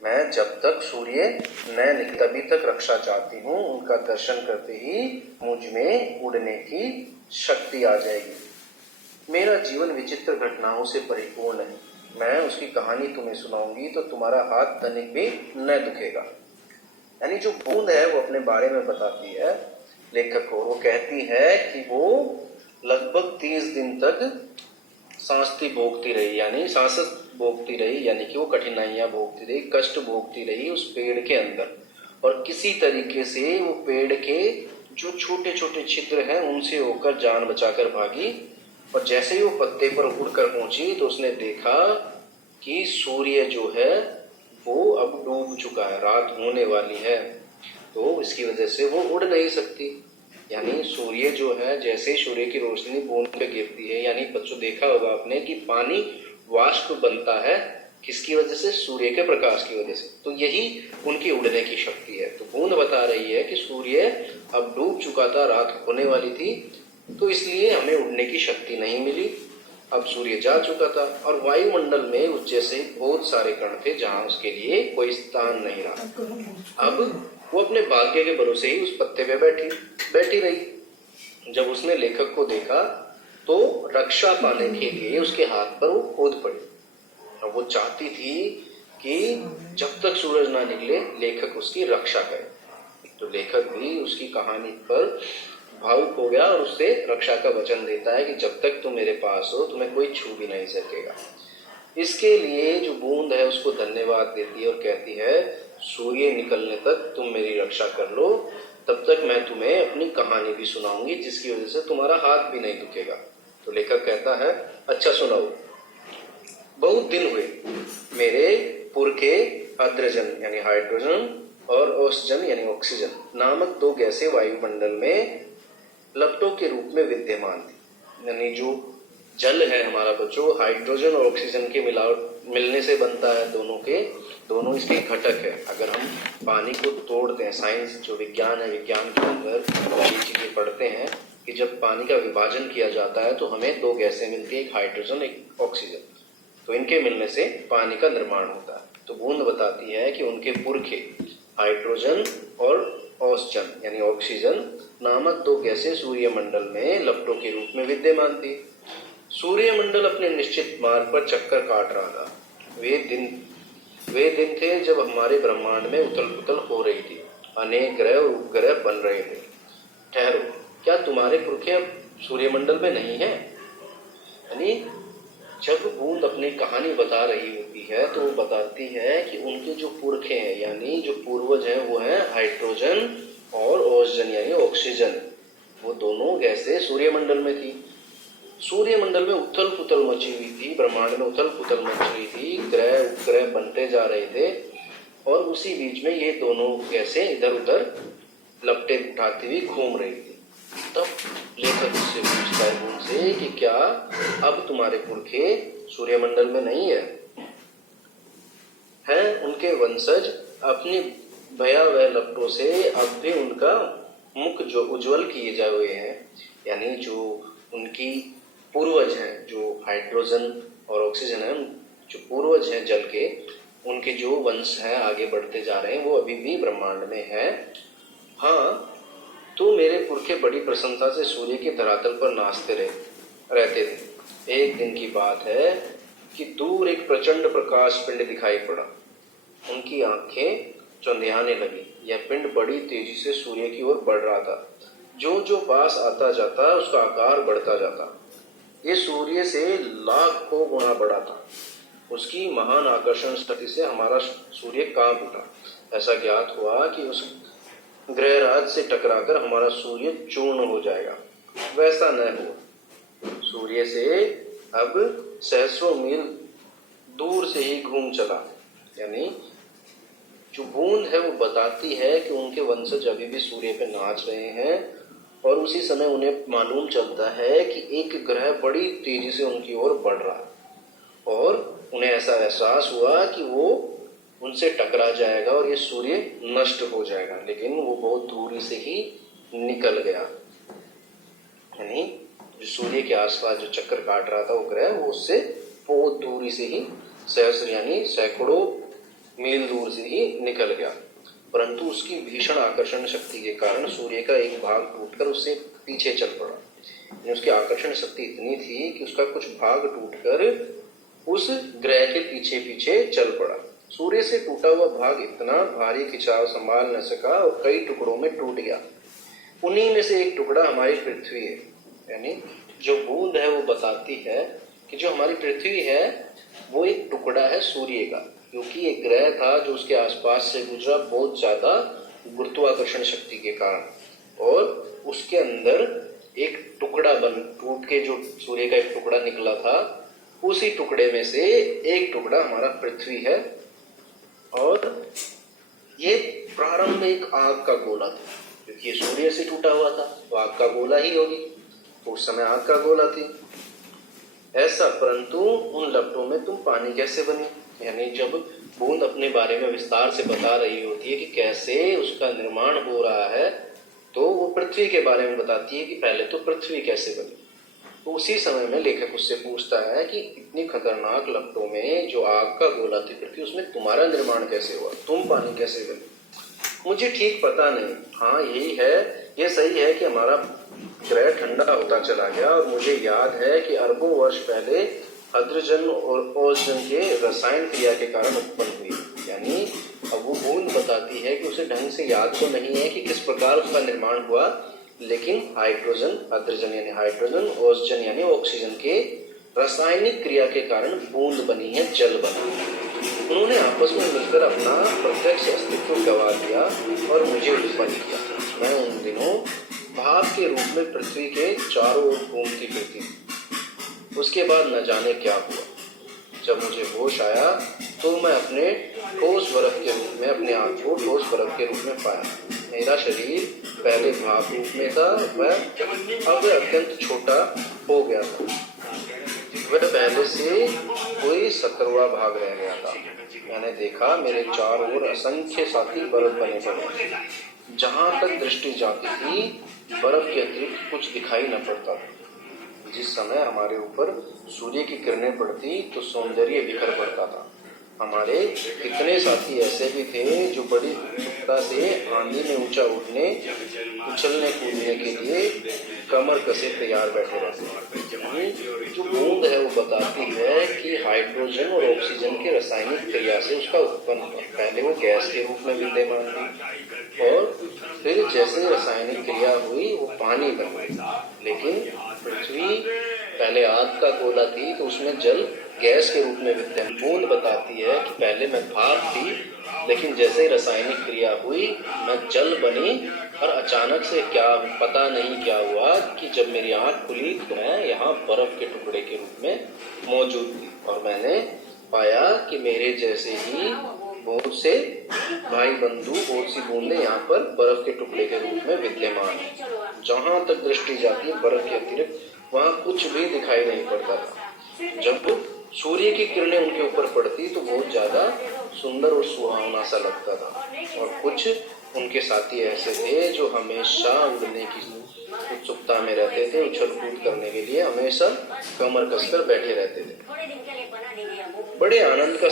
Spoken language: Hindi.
मैं जब तक सूर्य न निकले तभी तक रक्षा चाहती हूँ। उनका दर्शन करते ही मुझ में उड़ने की शक्ति आ जाएगी। मेरा जीवन विचित्र घटनाओं से परिपूर्ण है। मैं उसकी कहानी तुम्हें सुनाऊंगी तो तुम्हारा हाथ तनिक भी न दुखेगा। यानी जो बूंद है वो अपने बारे में बताती है लेखक को। वो कहती है कि वो लगभग 30 दिन तक सांसती भोगती रही, यानी सांस भोगती रही, यानी कि वो कठिनाइयां भोगती रही, कष्ट भोगती रही उस पेड़ के अंदर। और किसी तरीके से वो पेड़ के जो छोटे छोटे छिद्र हैं उनसे होकर जान बचाकर भागी। और जैसे ही वो पत्ते पर उड़कर पहुंची तो उसने देखा कि सूर्य जो है वो अब डूब चुका है, रात होने वाली है। तो इसकी वजह से वो उड़ नहीं सकती। यानी सूर्य जो है, जैसे सूर्य की रोशनी बूंद पे गिरती है, यानी बच्चों देखा होगा आपने कि पानी वाष्प बनता है, किसकी वजह से? सूर्य के प्रकाश की वजह से। तो यही उनकी उड़ने की शक्ति है। तो बूंद बता रही है कि सूर्य अब डूब चुका था, रात होने वाली थी, तो इसलिए हमें उड़ने की शक्ति नहीं मिली। अब सूर्य जा चुका था और वायुमंडल में उस जैसे बहुत सारे कण थे जहां उसके लिए कोई स्थान नहीं रहा। अब वो अपने भाग्य के भरोसे ही उस पत्ते पे बैठी रही। जब उसने लेखक को देखा तो रक्षा पाने के लिए उसके हाथ पर वो कूद पड़ी। और वो चाहती थी कि जब तक सूरज ना निकले लेखक उसकी रक्षा करे। तो लेखक भी उसकी कहानी पर भावुक हो गया और उससे रक्षा का वचन देता है कि जब तक तुम मेरे पास हो तुम्हें कोई छू भी नहीं सकेगा। इसके लिए जो बूंद है उसको धन्यवाद देती है और कहती है सूर्य निकलने तक तुम मेरी रक्षा कर लो, तब तक मैं तुम्हें अपनी कहानी भी सुनाऊंगी जिसकी वजह से तुम्हारा हाथ भी नहीं दुखेगा। तो लेखक कहता है अच्छा सुनाओ। बहुत दिन हुए मेरे पुरखे हाइड्रोजन यानी हाइड्रोजन और ऑक्सीजन यानी ऑक्सीजन नामक दो गैसें वायुमंडल में लपटों के रूप में विद्यमान थी। यानी जो जल है हमारा बच्चों, हाइड्रोजन और ऑक्सीजन के मिलने से बनता है। दोनों इसके घटक है। अगर हम पानी को तोड़ते हैं, साइंस जो विज्ञान है, विज्ञान के अंदर ये चीजें पढ़ते हैं कि जब पानी का विभाजन किया जाता है तो हमें दो गैसें मिलती है, एक हाइड्रोजन एक ऑक्सीजन। तो इनके मिलने से पानी का निर्माण होता है। तो बूंद बताती है कि उनके पुरखे हाइड्रोजन और ऑक्सीजन यानी ऑक्सीजन नामक दो गैसें सूर्यमंडल में लपटों के रूप में विद्यमान थी। सूर्यमंडल अपने निश्चित मार्ग पर चक्कर काट रहा था। वे दिन थे जब हमारे ब्रह्मांड में उथल पुथल हो रही थी, अनेक ग्रह और उपग्रह बन रहे थे। ठहरो, क्या तुम्हारे पुरखे अब सूर्यमंडल में नहीं है? यानी जब बूंद अपनी कहानी बता रही होती है तो वो बताती है कि उनके जो पुरखे हैं यानी जो पूर्वज हैं वो है हाइड्रोजन और ऑक्सीजन यानी ऑक्सीजन। वो दोनों गैसें सूर्यमंडल में थी। सूर्यमंडल में उथल पुथल मची हुई थी, ब्रह्मांड में उथल पुथल मच रही थी, ग्रह उपग्रह बनते जा रहे थे और उसी बीच में ये दोनों गैसें इधर उधर लपटे उठाती हुई घूम रही थी। तब लेखक उससे पूछता है उनसे कि क्या अब तुम्हारे पुरखे सूर्यमंडल में नहीं है? उनके वंशज अपनी भयावह लपटों से अब भी उनका मुख जो उज्जवल किए जा हुए हैं। यानी जो उनकी पूर्वज हैं, जो हाइड्रोजन और ऑक्सीजन है, जो पूर्वज हैं जल के, उनके जो वंश हैं आगे बढ़ते जा रहे हैं वो अभी भी ब्रह्मांड में है। हाँ, तो मेरे पुरखे बड़ी प्रसन्नता से सूर्य के धरातल पर नाचते रहते थे। एक दिन की बात है कि दूर एक प्रचंड प्रकाश पिंड दिखाई पड़ा। उनकी आंखें चौंधियाने लगी। यह पिंड बड़ी तेजी से सूर्य की ओर बढ़ रहा था। जो जो पास आता जाता उसका आकार बढ़ता जाता। ये सूर्य से लाखों गुना बड़ा था। उसकी महान आकर्षण शक्ति से हमारा सूर्य कांप उठा। ऐसा ज्ञात हुआ कि उस ग्रहराज से टकराकर हमारा सूर्य चूर्ण हो जाएगा। वैसा न हुआ। सूर्य से अब सहस्रों मील दूर से ही घूम चला। यानी जो बूंद है वो बताती है कि उनके वंशज अभी भी सूर्य पे नाच रहे हैं और उसी समय उन्हें मालूम चलता है कि एक ग्रह बड़ी तेजी से उनकी ओर बढ़ रहा है और उन्हें ऐसा एहसास हुआ कि वो उनसे टकरा जाएगा और ये सूर्य नष्ट हो जाएगा। लेकिन वो बहुत दूरी से ही निकल गया। यानी जो सूर्य के आसपास जो चक्कर काट रहा था वो ग्रह, वो उससे बहुत दूरी से ही सहस्र यानी सैकड़ों मील दूर से ही निकल गया, परंतु उसकी भीषण आकर्षण शक्ति के कारण सूर्य का एक भाग टूटकर उससे पीछे चल पड़ा। उसकी आकर्षण शक्ति इतनी थी कि उसका कुछ भाग टूटकर उस ग्रह के पीछे पीछे चल पड़ा। सूर्य से टूटा हुआ भाग इतना भारी खिंचाव संभाल न सका और कई टुकड़ों में टूट गया। उन्हीं में से एक टुकड़ा हमारी पृथ्वी है। यानी जो बूंद है वो बताती है कि जो हमारी पृथ्वी है वो एक टुकड़ा है सूर्य का, क्योंकि एक ग्रह था जो उसके आसपास से गुजरा बहुत ज्यादा गुरुत्वाकर्षण शक्ति के कारण, और उसके अंदर एक टुकड़ा टूट के जो सूर्य का एक टुकड़ा निकला था, उसी टुकड़े में से एक टुकड़ा हमारा पृथ्वी है। और ये प्रारंभ एक आग का गोला था, क्योंकि ये सूर्य से टूटा हुआ था तो आग का गोला ही होगी, तो उस समय आग का गोला थी ऐसा। परंतु उन लपटों में तुम पानी कैसे बने? यानी जब बूंद अपने बारे में विस्तार से बता रही होती है कि कैसे उसका निर्माण हो रहा है, तो वो पृथ्वी के बारे में बताती है कि पहले तो पृथ्वी कैसे बनी। तो उसी समय में लेखक उससे पूछता है कि इतनी खतरनाक लपटों में जो आग का गोला थी पृथ्वी, उसमें तुम्हारा निर्माण कैसे हुआ, तुम पानी कैसे बने? मुझे ठीक पता नहीं। हाँ यही है, ये सही है कि हमारा ग्रह ठंडा होता चला गया, और मुझे याद है कि अरबों वर्ष पहले हाइड्रोजन और ओजोन के रसायन क्रिया के कारण उत्पन्न हुई। यानी अब वो बूंद बताती है कि उसे ढंग से याद तो नहीं है कि किस प्रकार उसका निर्माण हुआ, लेकिन हाइड्रोजन यानी हाइड्रोजन, ओजोन यानी ऑक्सीजन के रासायनिक क्रिया के कारण बूंद बनी है, जल बना। उन्होंने आपस में मिलकर अपना प्रत्यक्ष अस्तित्व गवा दिया और मुझे उत्पन्न किया। मैं उन दिनों भाप के रूप में पृथ्वी के चारों ओर घूमती फिरती। उसके बाद न जाने क्या हुआ। जब मुझे होश आया तो मैं अपने ठोस बर्फ के रूप में अपने आप को ठोस बर्फ के रूप में पाया। मेरा शरीर पहले भाप रूप में था, वह अब अत्यंत छोटा हो गया था। वह पहले से कोई 17वां भाग रह गया था। मैंने देखा मेरे चारों ओर असंख्य साथी बर्फ बने पड़े। जहां तक दृष्टि जाती थी बर्फ के अतिरिक्त कुछ दिखाई न पड़ता था। जिस समय हमारे ऊपर सूर्य की किरणें पड़ती तो सौंदर्य बिखर पड़ता था। हमारे कितने साथी ऐसे भी थे जो बड़ी उत्सुकता से आंधी में ऊंचा उठने, उछलने कूदने के लिए कमर कसे तैयार बैठे रहते। जो बूंद है वो बताती है कि हाइड्रोजन और ऑक्सीजन के रासायनिक क्रिया से उसका उत्पन्न हुआ। पहले वो गैस के रूप में विद्यमान थी और फिर जैसे रासायनिक क्रिया हुई वो पानी बन गई। लेकिन पृथ्वी पहले आग का गोला थी तो उसमें जल गैस के रूप में विद्यमान। बूंद बताती है कि पहले मैं भाप थी, लेकिन जैसे रासायनिक क्रिया हुई मैं जल बनी, और अचानक से क्या पता नहीं क्या हुआ कि जब मेरी आंख खुली तो मैं यहाँ बर्फ के टुकड़े के रूप में मौजूद थी। और मैंने पाया कि मेरे जैसे ही बहुत से भाई बंधु, बहुत सी बूंदें यहाँ पर बर्फ के टुकड़े के रूप में विद्यमान है। जहां तक दृष्टि जाती है बर्फ के अतिरिक्त वहां कुछ भी दिखाई नहीं पड़ता था। जब सूर्य की किरणें उनके ऊपर पड़ती तो बहुत ज्यादा सुंदर और सुहावना सा लगता था। और कुछ उनके साथी ऐसे थे जो हमेशा उड़ने की उत्सुकता में रहते थे, उछल कूद करने के लिए हमेशा कमर कसकर बैठे रहते थे। बड़े आनंद का